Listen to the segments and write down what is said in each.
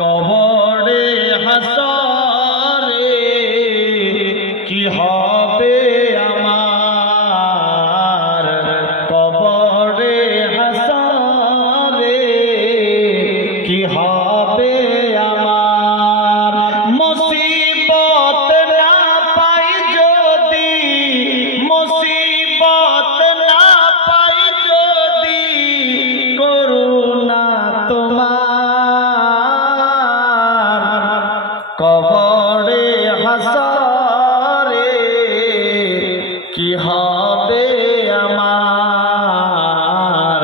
কবরে হাসরে কি হবে আমার, কবরে হাসরে কি হবে আমার, মুসিবত না পাই যদি, মুসিবত না পাই যদি, করুণা তোমার, কবরে হাসরে কি হবে আমার,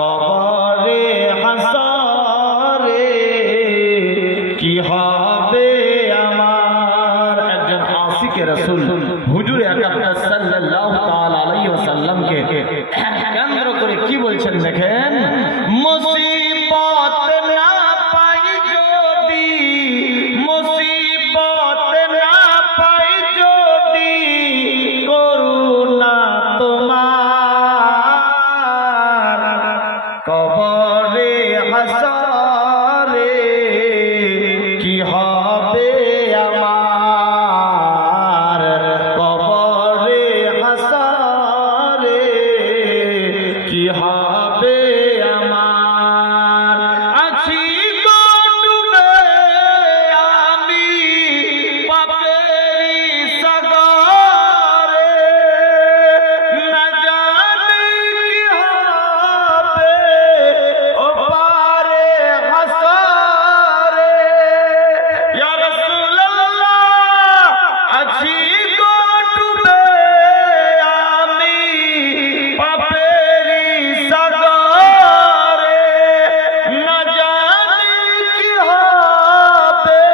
কবরে হাসরে কি হবে আমার। একজন আশিকে রাসূল হুজুর আকরাম সাল্লাল্লাহু তাআলা আলাইহি ওয়াসাল্লামকে কেন্দ্র করে কি বলছেন দেখেন, মুসিবত না পাই যদি, মুসিবত না পাই যদি, করুণা তোমার, কবরে হাসরে কি হবে আমার, কবরে হাসরে কি হবে আমার। আছি গো ডুবে আমি পাপেরই সাগরে, না জানি কি হবে ও পারে হাসরে। ইয়া রাসূলুল্লাহ, আছি গো ডুবে আমি পাপেরই সাগরে, না জানি কি হবে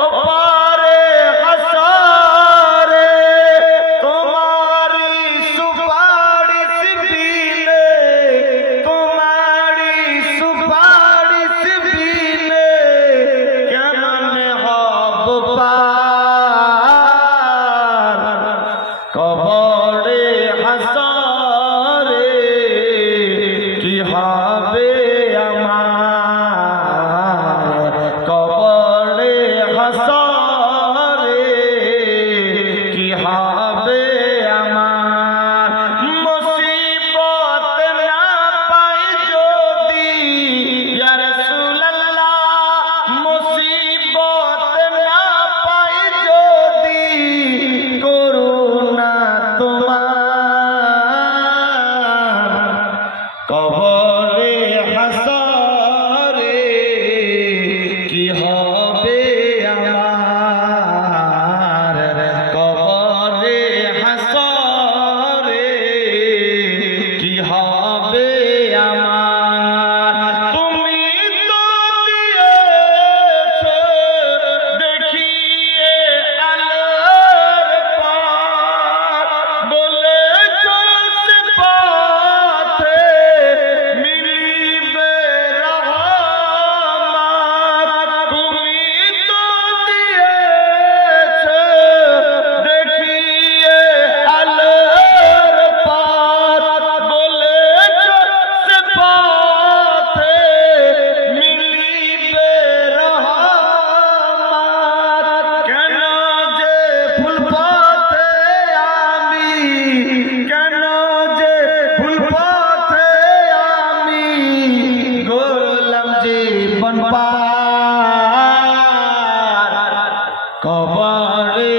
ও পারে হাসরে। তোমারি সুপারিশ বিনে, তোমারি সুপারিশ বিনে কেমনে হব পার, কবরে হাসরে কি হবে আমার, কবরে হাসরে কি হবে আমার। মুসিবত না পাই যদি, ইয়া রাসূলুল্লাহ, মুসিবত না পাই যদি, করুণা তোমার, কবরে হাসরে কি হবে আমার, কবরে হাসরে কি হবে আমার। তুমি তো দিয়েছো দেখিয়ে আলোর পথ, বলেছো সে পথে মিলিবে রহমত। তুমি তো দিয়েছো দেখিয়ে আলোর পথ, বলেছো সে পথে মিলিবে রহমত। কেন যে ভুল পথে আমি, কেন যে ভুল পথে আমি, গড়লাম জীবন পার, কবরে